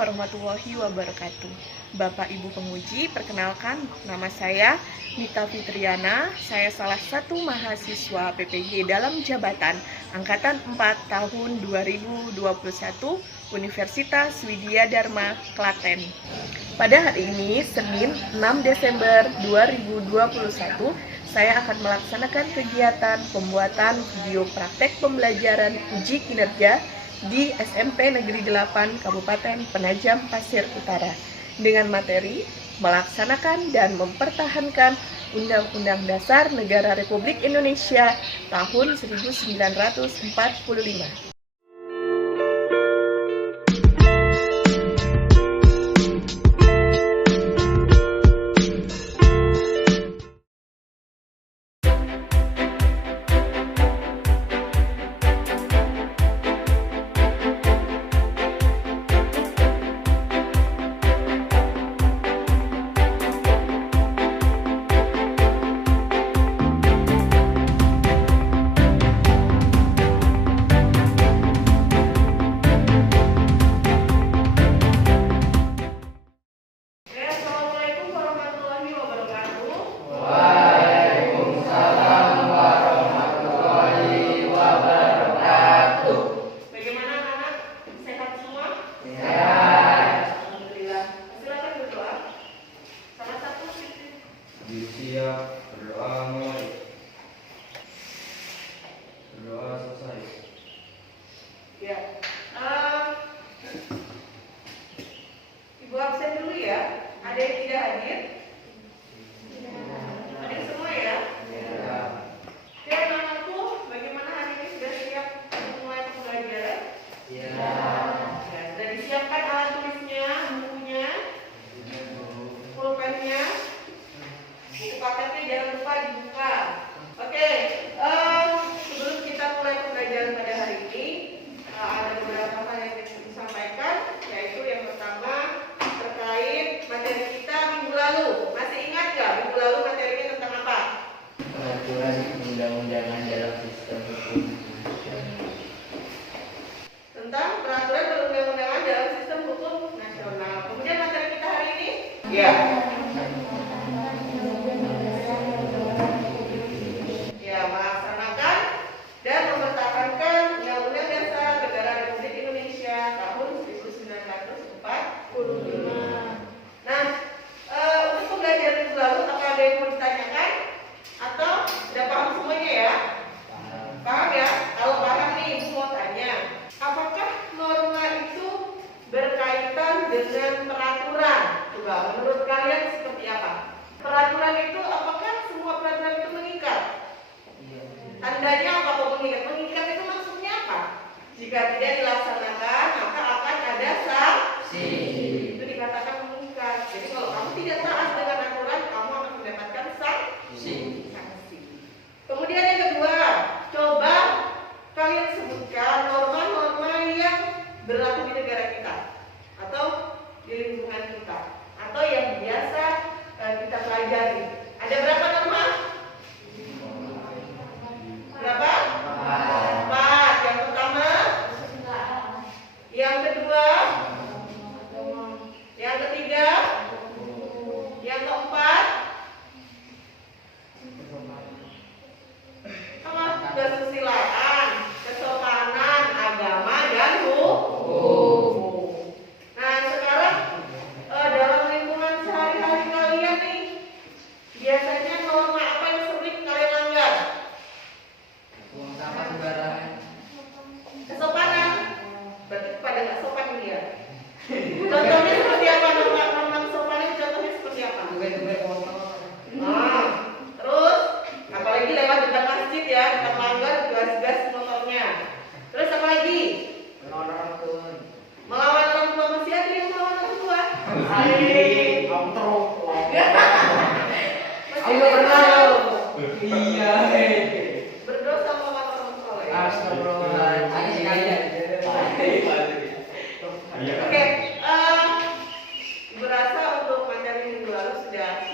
warahmatullahi wabarakatuh. Bapak Ibu penguji, perkenalkan nama saya Mita Fitriana. Saya salah satu mahasiswa PPG dalam jabatan Angkatan 4 tahun 2021 Universitas Widya Dharma, Klaten. Pada hari ini, Senin 6 Desember 2021, saya akan melaksanakan kegiatan pembuatan video praktek pembelajaran uji kinerja di SMP Negeri 8 Kabupaten Penajam Pasir Utara dengan materi melaksanakan dan mempertahankan Undang-Undang Dasar Negara Republik Indonesia tahun 1945. Siap, berdoa mulai. Berdoa selesai. Ya, Ibu absen dulu ya. Ada yang tidak hadir? Hadir semua ya? Oke, anak-anakku, bagaimana hari ini sudah siap untuk mulai pembelajaran? Ya, sudah disiapkan alat tulisnya, bukunya, pulpennya. Buku paketnya jangan lupa dibuka. Oke, sebelum kita mulai pembelajaran pada hari ini, ada beberapa hal yang ingin disampaikan, yaitu yang pertama terkait materi kita minggu lalu. Masih ingat nggak minggu lalu materinya tentang apa? Peraturan undang-undangan dalam sistem hukum nasional. Tentang peraturan perundang-undangan dalam sistem hukum nasional. Kemudian materi kita hari ini? Ya. Melaksanakan dan mempertahankan Undang-Undang Dasar Negara Republik Indonesia tahun 1945. Nah, untuk pembelajaran minggu lalu, apa ada yang mau ditanyakan? Atau sudah paham semuanya ya? Paham ya? Kalau paham nih, Ibu mau tanya, apakah norma itu berkaitan dengan peraturan? Coba, menurut kalian seperti apa? Peraturan itu, apakah semua peraturan itu mengikat? Tandanya apa kalau mengikat? Mengikat itu maksudnya apa? Jika tidak dilaksanakan, maka akan ada sanksi. Itu dikatakan mengikat. Jadi kalau kamu tidak taat dengan aturan, kamu akan mendapatkan sanksi. Kemudian yang kedua, coba kalian sebutkan norma-norma yang berlaku di negara kita atau di lingkungan kita atau yang biasa kita pelajari. Ada berapa norma? Berapa? 4. Yang pertama? Yang kedua? Yang ketiga? Yang keempat? Apa? Kesusilaan, kesopanan, agama, dan hukum. Nah, sekarang dalam lingkungan sehari-hari kalian nih, biasanya norma apa yang sering kalian langgar? Buang sampah sembarangan. Kesopanan. Berarti pada nggak sopan ini ya. Contohnya seperti apa? Norma kesopanan contohnya seperti apa? Nah, terus apalagi lewat depan masjid ya, kita melanggar gas-gas motornya. Terus apa lagi? Melawan orang tua. Masih ada yang melawan orang tua? Iya. Berdosa melawan orang tua ya. Astagfirullahaladzim. Oke, berasa untuk materi minggu lalu sudah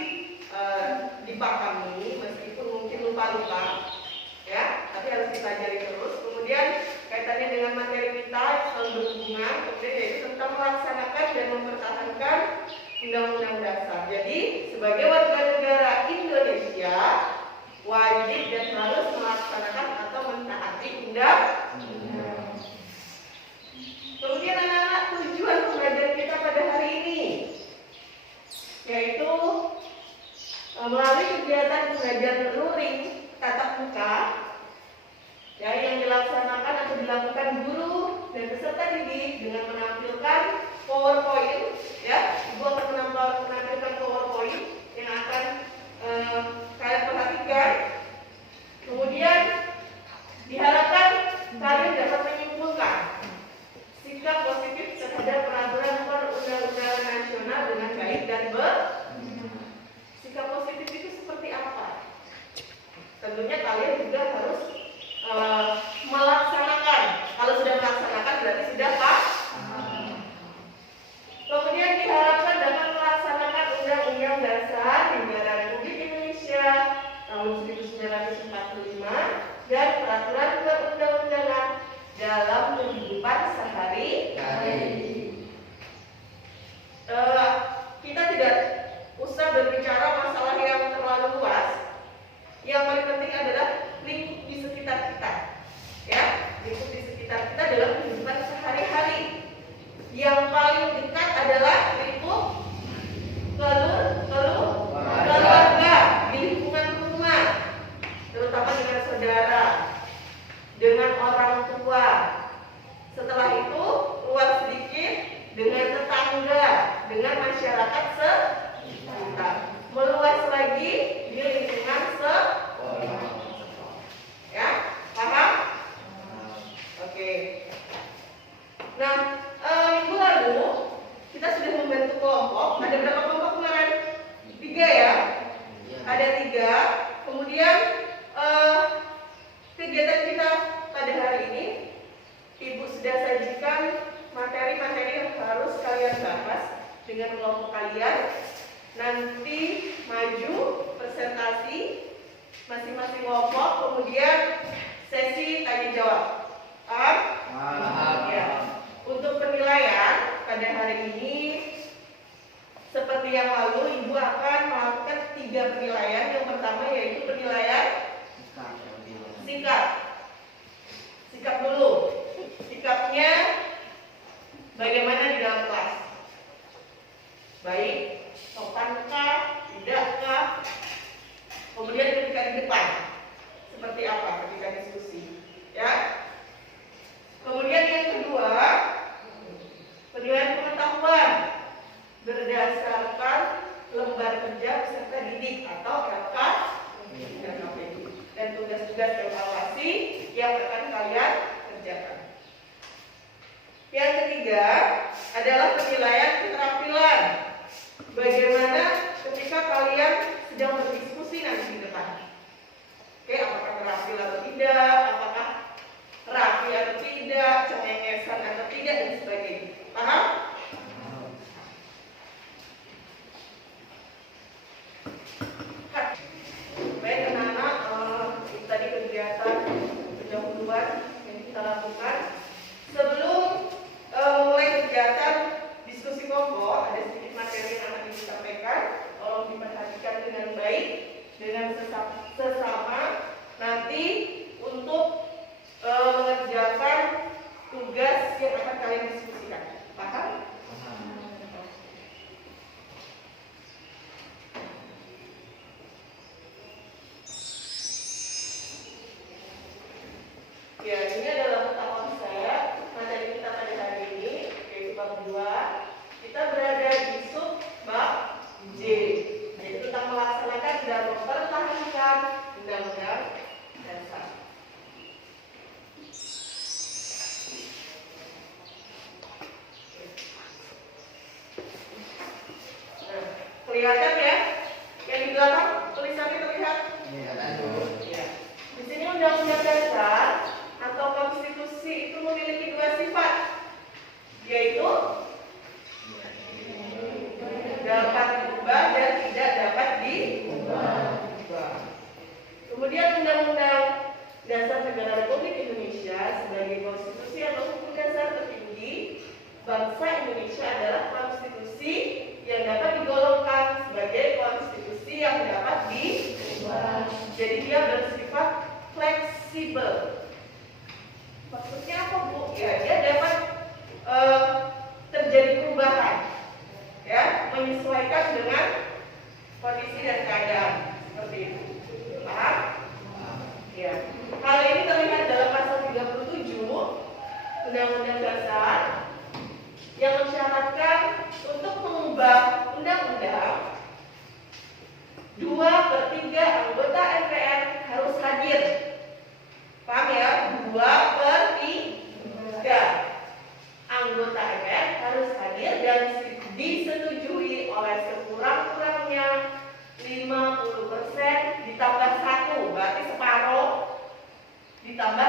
dipahami meskipun mungkin lupa-lupa ya, tapi harus dipelajari terus. Kemudian kaitannya dengan materi kita selalu berhubungan, kemudian yaitu tentang melaksanakan dan Undang-Undang Dasar. Jadi sebagai warga negara Indonesia wajib dan harus melaksanakan atau mentaati undang-undang. Kemudian anak-anak, tujuan pembelajaran kita pada hari ini yaitu melalui kegiatan pembelajaran luring tatap muka ya, yang dilaksanakan atau dilakukan guru dan peserta didik dengan menampilkan PowerPoint ya. Ibu akan menampilkan PowerPoint yang akan kalian perhatikan. Kemudian diharapkan kalian dapat menyimpulkan sikap positif terhadap peraturan perundang-undangan nasional dengan baik dan benar. Sikap positif itu seperti apa? Tentunya kalian juga harus melaksanakan. Kalau sudah melaksanakan berarti sudah paham. Kemudian diharapkan dapat melaksanakan Undang-Undang Dasar Negara Republik Indonesia tahun 1945 dan peraturan perundang-undangan dalam kehidupan sehari-hari. Kita tidak usah berbicara masalah yang terlalu luas. Yang paling penting adalah lingkup di sekitar kita, ya, lingkup di sekitar kita dalam kehidupan sehari-hari. Yang paling dekat adalah lingkup keluarga, di lingkungan rumah, terutama dengan saudara, dengan orang tua. Setelah itu luas sedikit dengan tetangga, dengan masyarakat sekitar. Meluas lagi di lingkungan sekolah. Ya, paham? Oke. Nah, minggu lalu kita sudah membentuk kelompok. Ada berapa kelompok kemarin? 3 ya? Ada 3. Kemudian kegiatan kita pada hari ini, Ibu sudah sajikan materi-materi yang harus kalian bahas dengan kelompok kalian. Nanti maju presentasi masing-masing kelompok, kemudian sesi tanya jawab. Paham? Ya. Untuk penilaian pada hari ini, seperti yang lalu, Ibu akan melakukan 3 penilaian. Yang pertama yaitu penilaian sikap. Sikap dulu. Sikapnya bagaimana di dalam kelas? Baik, sopankah, tidakkah? Kemudian ketika di depan, seperti apa ketika diskusi? Ya. Kemudian yang kedua, penilaian pengetahuan berdasarkan lembar kerja peserta didik atau LKPD dan tugas-tugas evaluasi yang akan kalian kerjakan. Yang ketiga adalah penilaian keterampilan. Bagaimana ketika kalian sedang berdiskusi nanti di depan? Oke, apakah terampil atau tidak? Apakah rapi atau tidak? Cengengesan atau tidak dan sebagainya. Paham? Baik anak-anak, tadi kegiatan pendahuluan yang kita lakukan. Sebelum mulai kegiatan diskusi kelompok, ada sedikit materi yang akan disampaikan. Tolong diperhatikan dengan baik, dengan sesama. Nanti untuk mengerjakan tugas yang akan kalian diskusikan. Paham? Ya, ini adalah peta konsep materi kita pada hari ini, yaitu bab 2. Kita berada di sub bab J, yaitu tentang melaksanakan dan mempertahankan Undang-Undang Dasar. Nah, kelihatan ya? Yang di belakang tulisannya terlihat? Ya. Di sini Undang-Undang Dasar atau konstitusi itu memiliki 2 sifat, yaitu dapat diubah dan tidak dapat diubah. Kemudian Undang-Undang Dasar Negara Republik Indonesia sebagai konstitusi atau hukum dasar tertinggi bangsa Indonesia adalah konstitusi yang dapat Jadi dia bersifat fleksibel. Maksudnya apa, Bu? Ya, dia dapat terjadi perubahan, ya, menyesuaikan dengan kondisi dan keadaan seperti itu. Paham? Ya. Hal ini terlihat dalam pasal 37 Undang-Undang Dasar yang mensyaratkan untuk mengubah undang-undang 2/3 anggota MPR harus hadir. Paham ya? 2/3 anggota MPR harus hadir dan disetujui oleh sekurang-kurangnya 50% ditambah 1, berarti separuh ditambah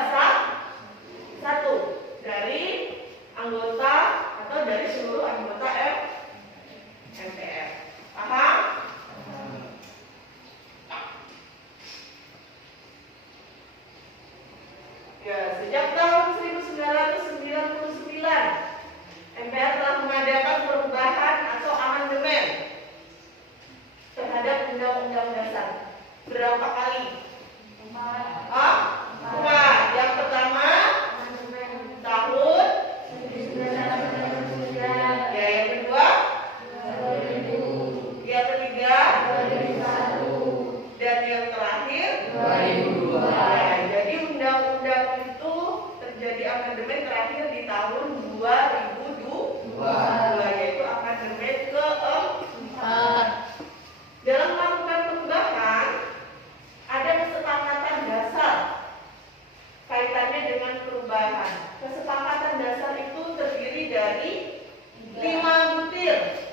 1 dari anggota atau dari seluruh anggota MPR. Paham? Ya, sejak tahun 1999 MPR telah mengadakan perubahan atau amandemen terhadap Undang-Undang Dasar. Berapa kali? 4. Yang pertama tahun 1999. Ya, yang kedua 2000. Yang ketiga 2001. Dan yang terakhir 2002. Ya, jadi undang-undang itu terjadi amandemen terakhir di tahun 2002, yaitu amandemen keempat. Dalam melakukan perubahan ada kesepakatan dasar kaitannya dengan perubahan. Kesepakatan dasar itu terdiri dari 5 butir.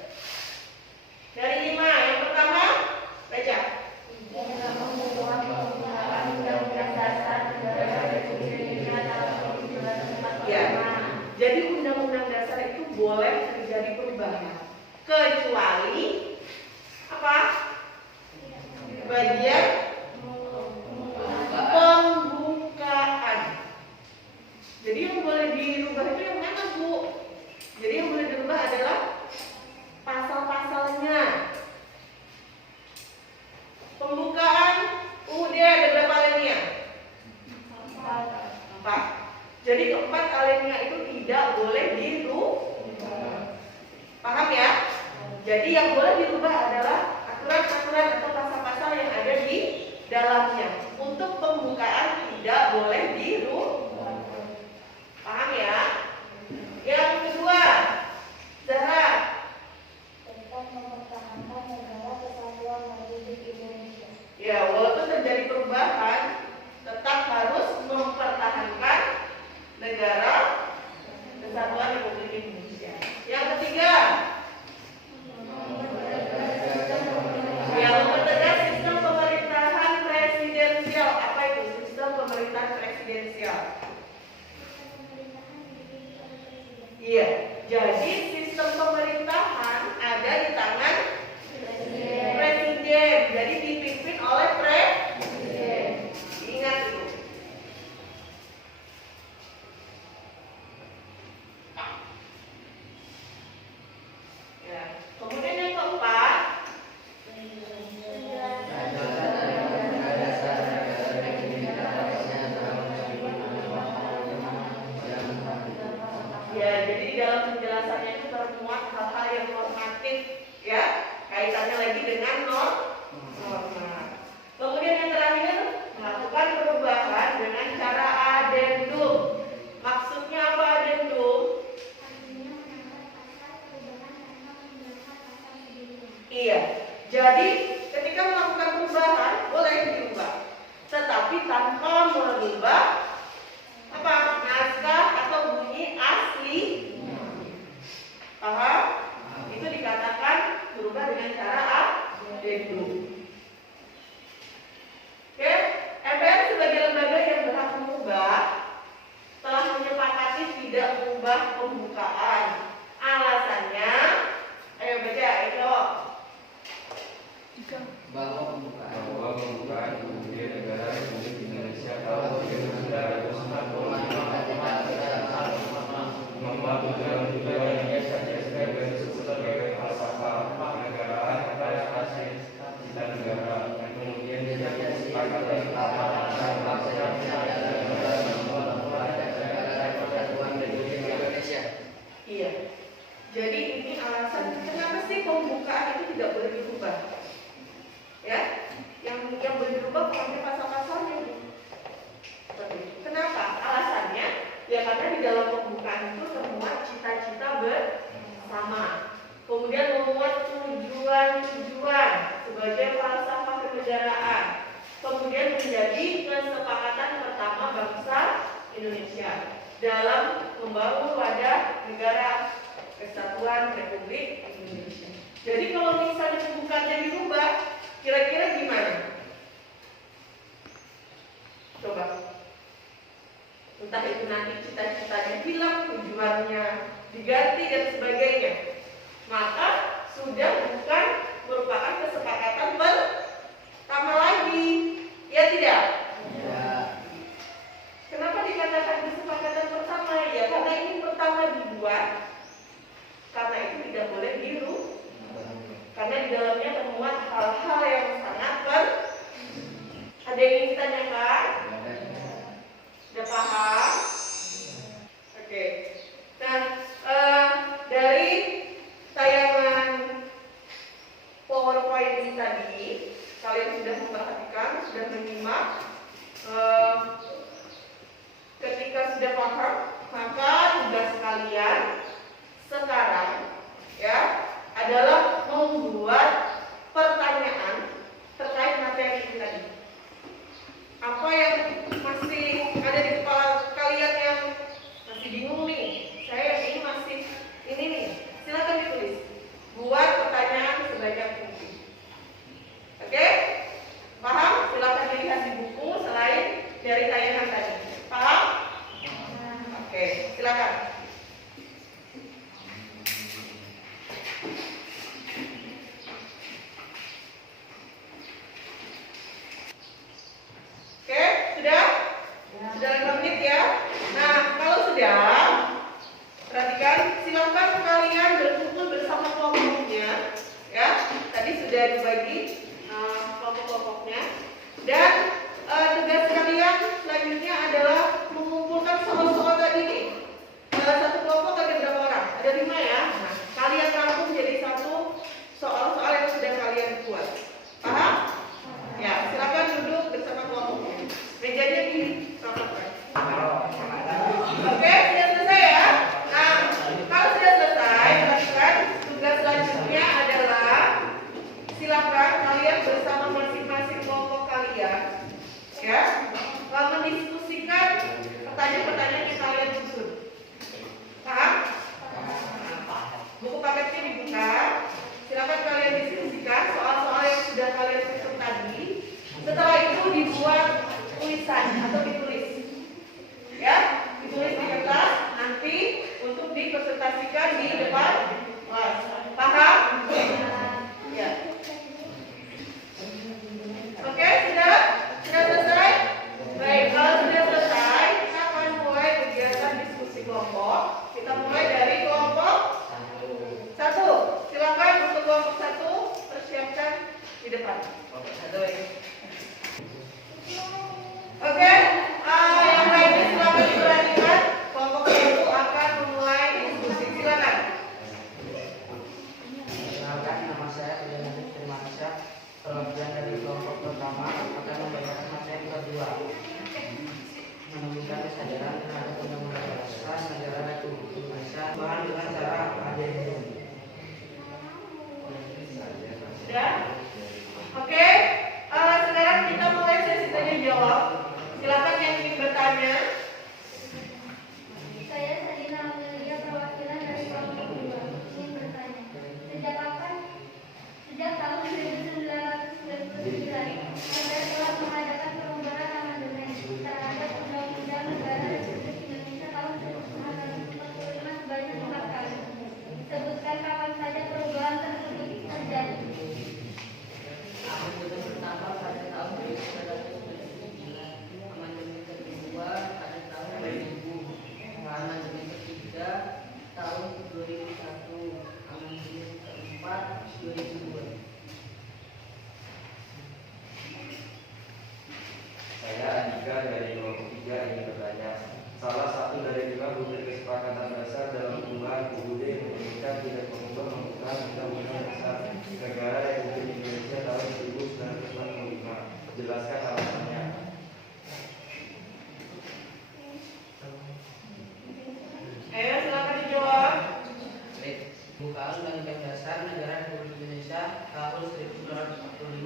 Dari 5, yang pertama baca. Ya, jadi undang-undang dasar itu boleh terjadi perubahan kecuali apa? Bagian pembukaan. Jadi yang boleh dirubah itu yang mana, Bu? Jadi yang boleh dirubah adalah pasal-pasalnya. Pembukaan UUD ada berapa alinea? 4. Jadi keempat alinea itu tidak boleh dirubah. Paham ya? Jadi yang boleh dirubah adalah aturan-aturan atau pasal-pasal yang ada di dalamnya. Untuk pembukaan tidak boleh dirubah. Paham ya? Yang kedua, Zahra. Tentang mempertahankan negara kesatuan Republik Indonesia. Ya, walaupun terjadi perubahan, tetap harus mempertahankan negara kesatuan Republik Indonesia. Yang ketiga, yang mempertegas sistem pemerintahan presidensial. Apa itu sistem pemerintahan presidensial? Iya, jadi sistem pemerintahan ada di tangan presiden. Jadi dipimpin oleh presiden. Ingat itu. Ya, kemudian yang keempat, ya, jadi di dalam penjelasannya itu termuat hal-hal yang normatif, ya, kaitannya lagi dengan norma. Kemudian yang terakhir, melakukan perubahan dengan cara adendum. Maksudnya apa adendum? Iya, jadi ketika melakukan perubahan boleh diubah, tetapi tanpa merubah apa? Naskah atau bunyi asli. Paham? Itu dikatakan berubah dengan cara adendum. Oke, MPR sebagai lembaga yang berhak mengubah telah menyepakati tidak mengubah pembukaan. Alasannya, ayo baca itu. Bahwa pembukaan Kemudian negara Republik Indonesia tahun 1945 membuat undang-undang yang sebagai falsafah kenegaraan atas asas dan negara, yang kemudian disepakati Iya. Jadi ini alasan kenapa sih pembukaan itu tidak boleh dirubah. Ya, yang boleh dirubah pokoknya pasal-pasalnya. Seperti itu. Kenapa? Alasannya ya karena di dalam pembukaan itu termuat cita-cita bersama. Kemudian memuat tujuan-tujuan sebagai falsafah kenegaraan. Kemudian menjadi kesepakatan pertama bangsa Indonesia dalam membangun wadah negara kesatuan Republik Indonesia. Jadi kalau misalnya pembukaannya dirubah, kira-kira gimana? Coba. Entah itu nanti cita-citanya hilang, tujuannya diganti dan sebagainya. Maka sudah bukan merupakan kesepakatan pertama lagi. Ya tidak? Ya. Kenapa dikatakan kesepakatan pertama? Ya karena ini pertama dibuat. Karena itu tidak boleh dirubah. Karena di dalamnya termuat hal-hal yang sangat Ada yang ingin ditanyakan? Sudah paham? Oke. Nah, dari tayangan PowerPoint ini tadi, kalian sudah memperhatikan, sudah menyimak. Ketika sudah paham, maka tugas kalian sekarang ya adalah membuat pertanyaan terkait materi ini tadi. Apa yang masih ada di kepala kalian yang masih bingung nih? Saya ini masih ini nih. Silakan ditulis. Buat pertanyaan sebanyak mungkin. Oke? Paham? Silakan dilihat di buku selain dari tayangan tadi. Paham? Oke, silakan. Oke, sudah? Sudah 5 menit ya? Nah, kalau sudah, perhatikan, silakan kalian berkumpul bersama kelompoknya. Ya, tadi sudah dibagi kelompok-kelompoknya. Dan tugas kalian selanjutnya adalah mengumpulkan soal-soal tadi nih. Satu kelompok ada berapa orang? Ada 5 ya. Nah, kalian rangkum jadi satu soal-soal yang sudah kalian buat. Paham? Ya, silakan duduk bersama kelompoknya. Mejanya dirapatkan. Oke, sudah selesai ya. Nah, kalau sudah selesai, perhatikan tugas selanjutnya adalah silakan kalian bersama masing-masing kelompok kalian, ya, mendiskusikan pertanyaan-pertanyaan yang kalian susun. Paham? Buku paketnya dibuka. Silakan kalian diskusikan soal-soal yang sudah kalian susun tadi. Setelah itu dibuat tulisan atau ditulis, ya, ditulis di kertas nanti untuk dipresentasikan di depan kelas. Paham? Ya. Oke, sudah selesai. Jelaskan alasannya. Ayo silakan dijawab. Pembukaan Undang-Undang Dasar Negara Republik Indonesia tahun 1945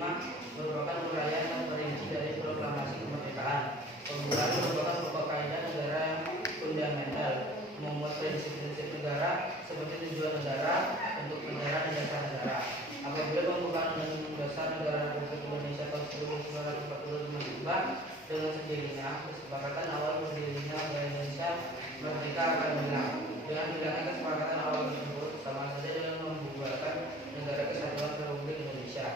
merupakan uraian dan perinci dari proklamasi kemerdekaan. Pembukaan merupakan pokok kaidah negara yang fundamental, membuat prinsip-prinsip negara seperti tujuan negara, bentuk negara, dan dasar negara. Apabila pembukaan Undang-Undang Dasar Negara Republik Indonesia tahun 1945 diubah dengan sendirinya, kesepakatan awal berdirinya negara Indonesia merdeka akan hilang. Dengan hilangnya kesepakatan awal tersebut, sama saja dengan membubarkan negara kesatuan Republik Indonesia.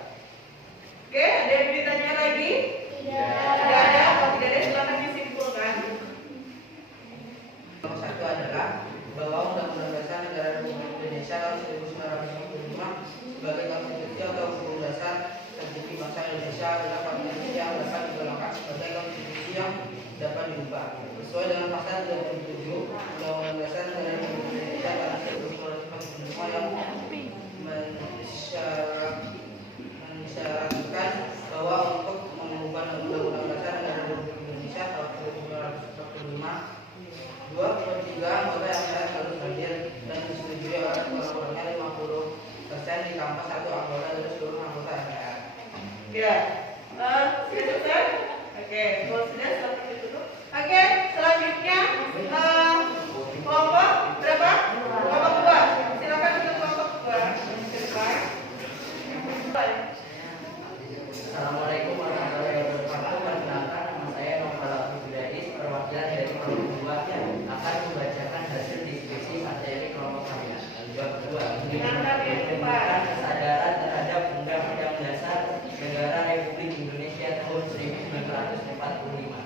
Oke, ada yang ditanya lagi? Tidak. Tidak ada. Kalau tidak ada silakan disimpulkan. Yang satu adalah bahwa Undang-Undang Dasar Negara Republik Indonesia tahun 1945 sebagai konstitusi atau hukum dasar tertinggi bangsa Indonesia adalah konstitusi yang dapat digolongkan sebagai konstitusi yang dapat diubah. Sesuai dengan pasal 37 Undang-Undang Dasar Negara Republik Indonesia tahun 1945 yang mensyaratkan bahwa untuk mengubah Undang-Undang Dasar Negara Republik Indonesia tahun 1945 2/3 anggota MPR harus hadir dan disetujui oleh kurang-kurangnya 50% ditambah satu anggota dari seluruh anggota MPR. Ya. Sudah selesai? Oke, kalau sudah silakan ditutup. Oke, selanjutnya kelompok berapa? Kelompok 2. Silakan untuk kelompok 2. Assalamualaikum warahmatullahi wabarakatuh. Perkenalkan, nama saya Novel Abdulladis, perwakilan dari kelompok 2 yang akan membacakan hasil diskusi materi kelompok kami. Bab 2, menunjukkan kesadaran terhadap Undang-Undang Dasar Negara Republik Indonesia tahun 1945.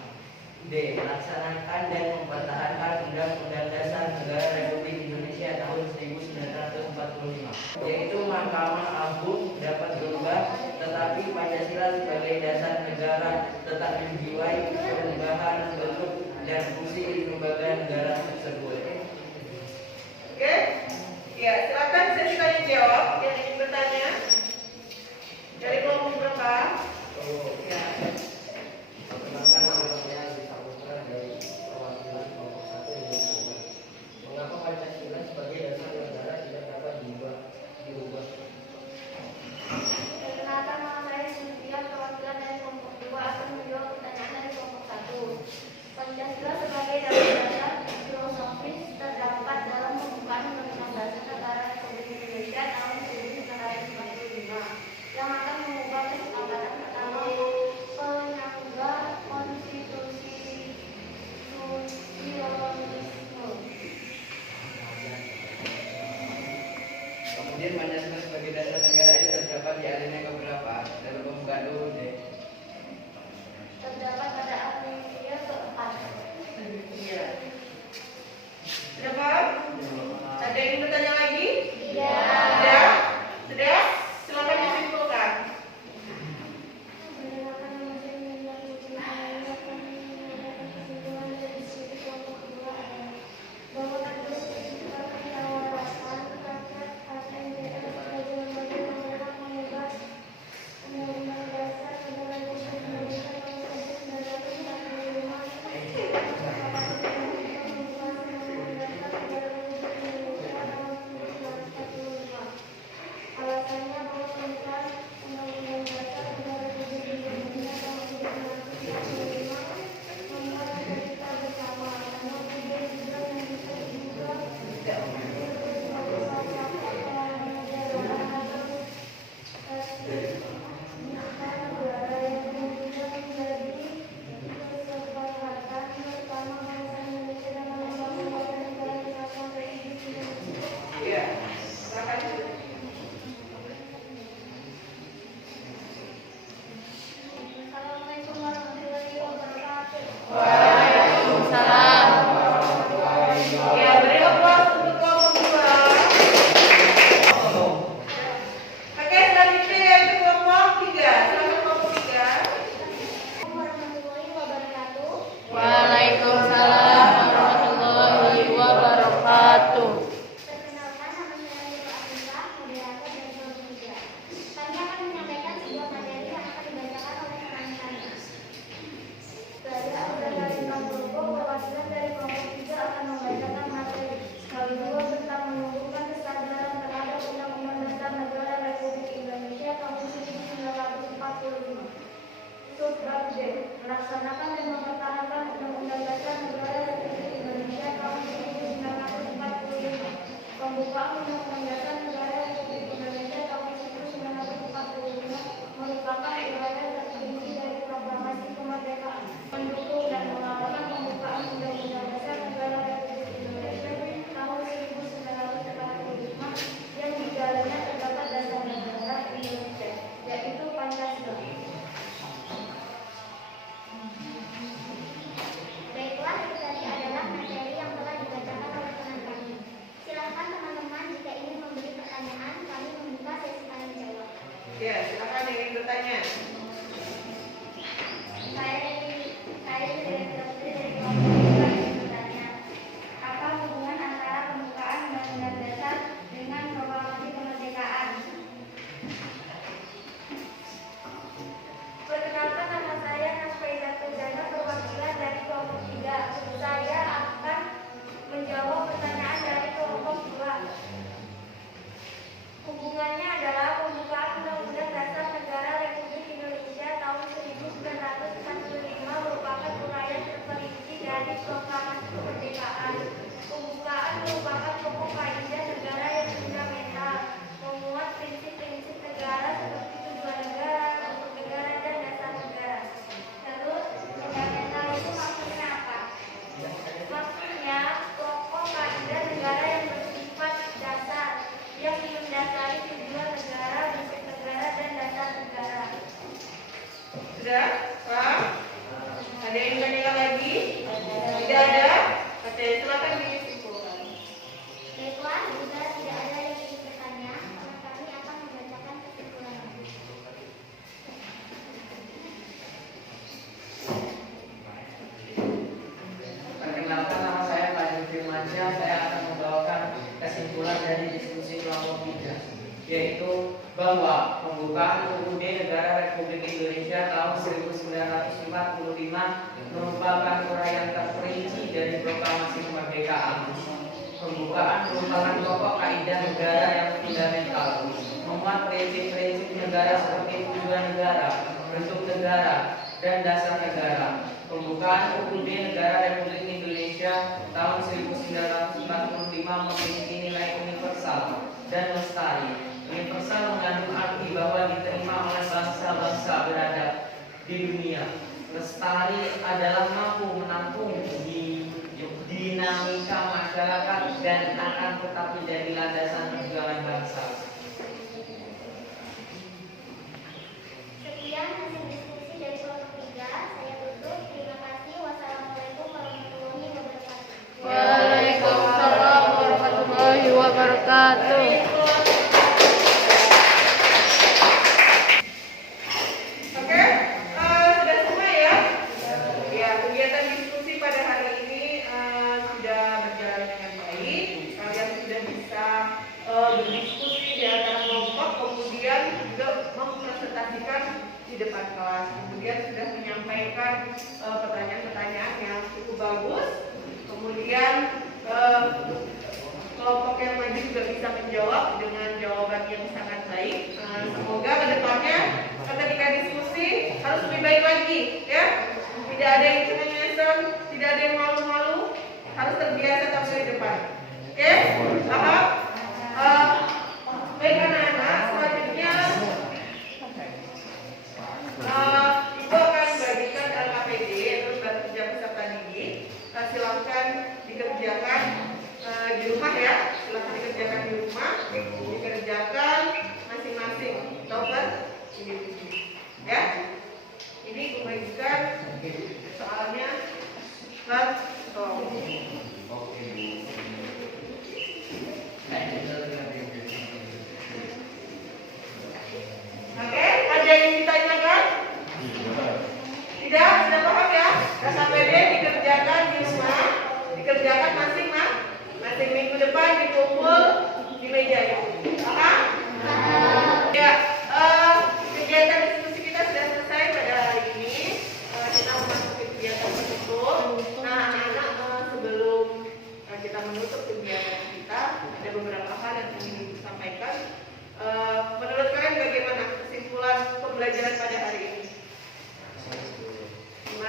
D. Melaksanakan dan mempertahankan Undang-Undang Dasar Negara Republik Indonesia tahun 1945, yaitu Mahkamah Agung dapat berubah, tetapi Pancasila sebagai dasar negara tetap dijiwai perubahan bentuk dan fungsi lembaga negara tersebut. Oke. Ya, silakan sesi tanya jawab yang ingin bertanya. Dari kelompok berapa? Ya. Perkenalkan, nama saya Adi Saputra dari perwakilan kelompok 1 Indonesia. Mengapa Pancasila sebagai dasar negara tidak dapat diubah? Perkenalkan, nama saya Cynthia, perwakilan dari kelompok 2 akan menjawab pertanyaan dari kelompok 1. Pancasila sebagai dasar filosofis terdapat dalam pembukaan Undang-Undang Dasar Negara Republik Indonesia tahun 1945 yang akan mengubah kesepakatan pertama melaksanakan dan mempertahankan Undang-Undang Dasar Negara Republik Indonesia tahun 1945, pembukaan Undang-Undang Dasar Negara Republik Indonesia tahun 1945 merupakan wilayah terperinci dari proklamasi kemerdekaan, mendukung dan mengamalkan pembukaan Undang-Undang Dasar Negara Republik Indonesia tahun 1945 yang di dalamnya terdapat dasar negara Indonesia, yaitu Pancasila. Baiklah, itu tadi adalah materi yang telah dibacakan oleh teman kami. Silakan teman-teman jika ingin memberi pertanyaan, kami membuka sesi tanya jawab. Ya, silakan yang ingin bertanya. Saya Direktur dari kelompok 2 ingin bertanya, apa hubungan antara pembukaan Undang-Undang Dasar dengan proklamasi kemerdekaan? Perkenalkan, nama saya Nasfaidah Tuzana, perwakilan dari kelompok 3. Saya akan menjawab pertanyaan dari kelompok 2. Hubungannya adalah pembukaan Undang-Undang Dasar Negara Republik Indonesia tahun 1945 merupakan uraian terperinci dari proklamasi kemerdekaan. Pembukaan merupakan pokok kaidah negara yang fundamental, memuat prinsip-prinsip negara seperti tujuan negara, bentuk negara, dan dasar negara. Terus, fundamental itu maksudnya apa? Maksudnya, pokok kaidah negara yang bersifat dasar, yang mendasari tujuan negara, bentuk negara, dan dasar negara. Sudah? Pak? Ada yang bertanya lagi? Tidak ada? Oke, silakan disimpulkan. Baiklah, jika tidak ada yang ingin bertanya, maka kami akan membacakan kesimpulan. Perkenalkan, nama saya Pak Firmansyah. Saya akan membawakan kesimpulan dari diskusi kelompok 3, yaitu bahwa pembukaan UUD Negara Republik Indonesia tahun 1945 merupakan uraian terperinci dari proklamasi kemerdekaan. Pembukaan merupakan pokok kaidah negara yang fundamental, memuat prinsip-prinsip negara seperti tujuan negara, bentuk negara, dan dasar negara. Pembukaan UUD Negara Republik Indonesia tahun 1945 memiliki nilai universal dan lestari. Universal mengandung arti bahwa diterima oleh bangsa-bangsa beradab di dunia. Lestari adalah mampu menampung di dinamika masyarakat dan akan tetap menjadi landasan perjuangan bangsa. Sekian hasil diskusi dari kelompok 3. Saya tutup. Terima kasih. Wassalamualaikum warahmatullahi wabarakatuh. Waalaikumsalam warahmatullahi wabarakatuh. Oke, sudah semua ya? Ya, kegiatan diskusi pada hari ini sudah berjalan dengan baik. Kalian sudah bisa berdiskusi di antara kelompok, kemudian juga mempresentasikan di depan kelas. Kemudian sudah menyampaikan pertanyaan-pertanyaan yang cukup bagus. Kemudian kelompok yang maju juga bisa menjawab dengan jawaban yang sangat baik. Semoga kedepannya ketika diskusi harus lebih baik lagi, ya. Tidak ada yang cengengesan, tidak ada yang malu-malu, harus terbiasa tampil di depan. Oke, paham? Baik anak-anak, selanjutnya Ibu akan bagikan LKPD atau surat kerja peserta didik. Silahkan dikerjakan di rumah ya, silahkan dikerjakan di rumah, dikerjakan masing-masing. Tahu kan? Ini ya. Ini Ibu bagikan soalnya kan. Oke, ada yang ditanyakan? Tidak, sudah paham ya? KKPD dikerjakan di rumah, dikerjakan masing minggu depan dikumpul di meja itu. Paham? Ya, kegiatan diskusi kita sudah selesai pada hari ini. Kita memasuki kegiatan penutup. Nah, anak-anak sebelum kita menutup kegiatan kita, ada beberapa hal yang ingin disampaikan. Menurut kalian bagaimana kesimpulan pembelajaran pada hari ini? Gimana?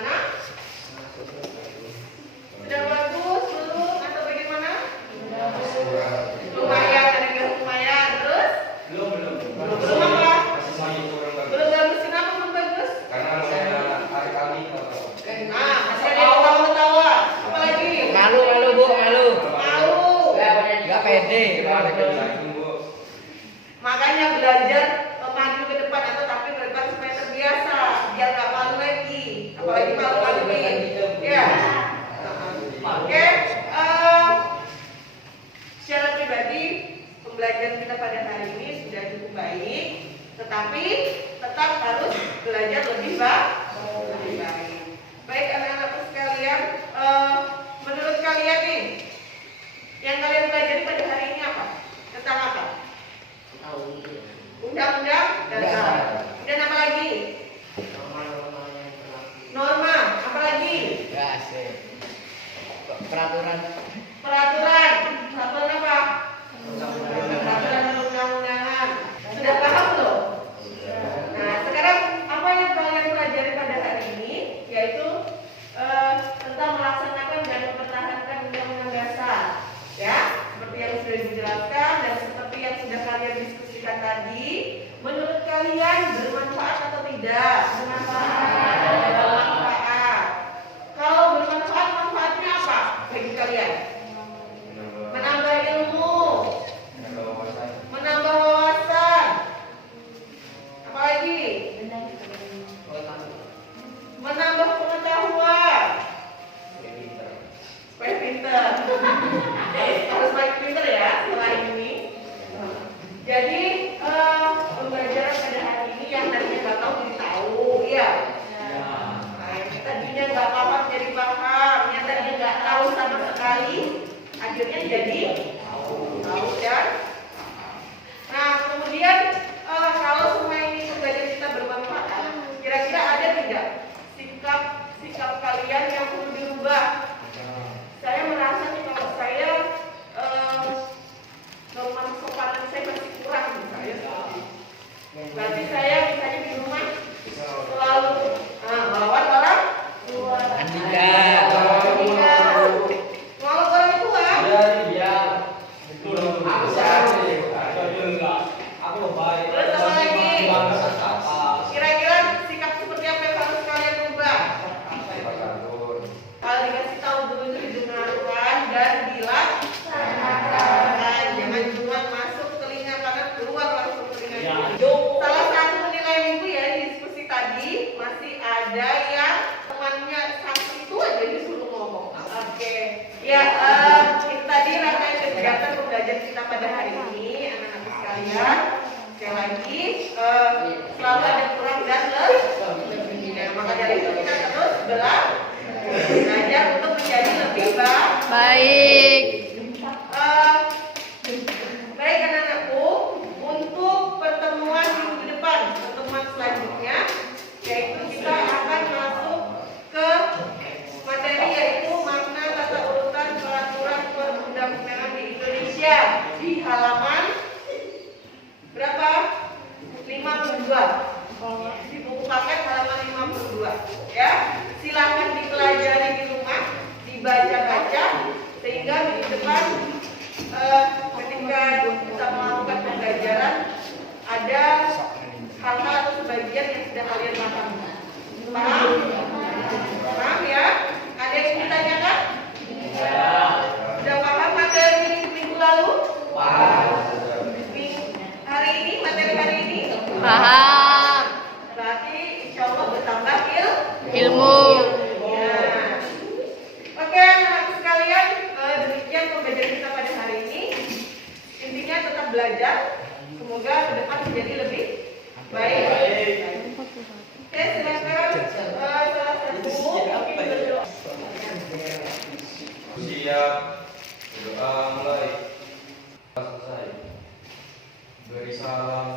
Peraturan. Peraturan apa? Peraturan undang-undangan. Sudah paham belum? Nah, sekarang apa yang kalian pelajari pada hari ini yaitu tentang melaksanakan dan mempertahankan Undang-Undang Dasar. Ya, seperti yang sudah dijelaskan dan seperti yang sudah kalian diskusikan tadi, menurut kalian bermanfaat atau tidak? Bermanfaat. Kalau bermanfaat, manfaatnya apa bagi kalian? Menambah ilmu, menambah wawasan. Apalagi? Menambah pengetahuan. Supaya pinter. Harus baik pinter ya setelah ini. Jadi pembelajaran pada hari ini yang tadinya nggak tahu jadi tahu, ya. Nah, yang tadinya nggak paham jadi paham, yang tadinya nggak tahu sama sekali, akhirnya jadi tahu ya. Nah, kemudian kalau semua ini pembelajaran kita bermanfaat, kira-kira ada tidak sikap kalian yang perlu dirubah? Saya merasa nih kalau saya norma kesopanan saya masih kurang misalnya seperti itu. Berarti saya misalnya di rumah selalu melawan orang tua. Kalau orang tua terus apa lagi? Kira-kira sikap seperti apa yang harus kalian rubah? Kalau dikasih tahu dulu itu didengarkan dan dilaksanakan. Jangan cuma masuk telinga kanan keluar langsung telinga kiri. Salah satu penilaian ibu ya di diskusi tadi masih ada yang temannya satu itu aja disuruh ngomong. Oke. Ya, itu tadi rangkaian kegiatan pembelajaran kita pada hari ini, anak-anak sekalian. Sekali lagi, selalu ada kurang dan lebihnya. Maka dari itu kita terus belajar untuk menjadi lebih Baik. baik anak-anakku. Untuk pertemuan minggu depan, pertemuan selanjutnya, yaitu kita akan masuk ke materi yaitu makna tata urutan peraturan perundang-undangan di Indonesia di halaman berapa? 52. Di buku paket halaman 52. Ya, silahkan dipelajari di rumah, dibaca-baca sehingga minggu depan ketika kita melakukan pembelajaran ada hal-hal atau sebagian yang sudah kalian paham. Paham? Paham ya? Ada yang ditanyakan? Sudah paham materi minggu lalu? Hari ini, materi hari ini? Paham. Berarti insya Allah bertambah Ilmu. Ya. Oke anak-anak sekalian, demikian pembelajaran kita pada hari ini. Intinya tetap belajar. Semoga ke depan menjadi lebih baik. Oke, silakan salah satu mungkin berdoa. Siap. Doa mulai. Selesai. Beri salam